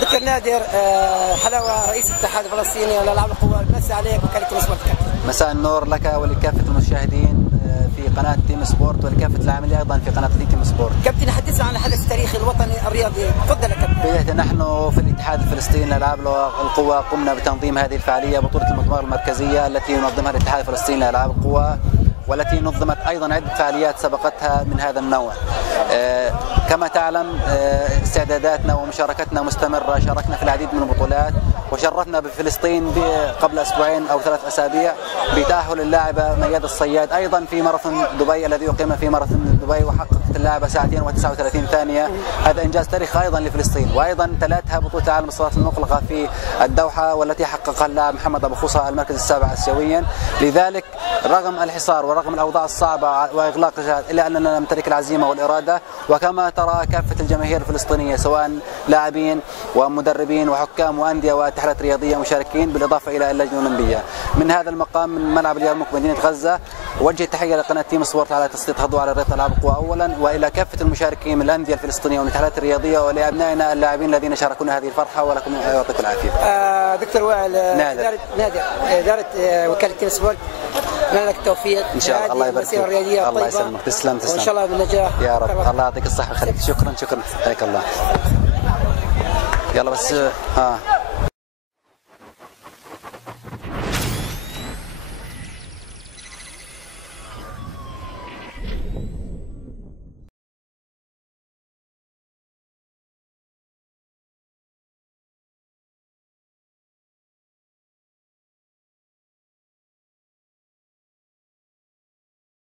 دكتور نادر حلاوه رئيس الاتحاد الفلسطيني للالعاب القوى، مساء عليك وكاله تيم سبورت. مساء النور لك ولكافه المشاهدين في قناه تيم سبورت ولكافه العاملين ايضا في قناه تيم سبورت. كابتن حدثنا عن الحدث التاريخي الوطني الرياضي، تفضل يا كابتن. بدايه نحن في الاتحاد الفلسطيني للالعاب القوى قمنا بتنظيم هذه الفعاليه بطوله المؤتمر المركزيه التي ينظمها الاتحاد الفلسطيني للالعاب القوى، والتي نظمت ايضا عده فعاليات سبقتها من هذا النوع. كما تعلم استعداداتنا ومشاركتنا مستمره، شاركنا في العديد من البطولات وشرفنا بفلسطين قبل اسبوعين او 3 اسابيع بتاهل اللاعبه مياد الصياد ايضا في ماراثون دبي الذي اقيم في ماراثون دبي، وحققت اللاعبه 2 و39 ثانيه. هذا انجاز تاريخي ايضا لفلسطين. وايضا تلاتها بطوله العالم للصالات المغلقه في الدوحه والتي حققها اللاعب محمد ابو خوصه المركز السابع اسيويا. لذلك رغم الحصار ورغم الاوضاع الصعبه واغلاق الجهات الا اننا نمتلك العزيمه والاراده، وكما ترى كافه الجماهير الفلسطينيه سواء لاعبين ومدربين وحكام وانديه واتحادات رياضيه مشاركين، بالاضافه الى اللجنه الاولمبيه. من هذا المقام من ملعب اليرموك مدينه غزه وجه تحيه لقناه تيم سبورت على تسليط الضوء على رياضه العاب القوى اولا، والى كافه المشاركين من الانديه الفلسطينيه والاتحادات الرياضيه ولابنائنا اللاعبين الذين شاركونا هذه الفرحه، ولكم يعطيكم العافيه. دكتور وائل نادر اداره وكاله تيم سبورت، اتمنى لك التوفيق ان شاء الله. الله يبارك فيك. الله يسلمك. تسلم وان شاء الله بالنجاح يا رب. الله يعطيك الصحه ويخليك. شكرا حياك الله. يلا بس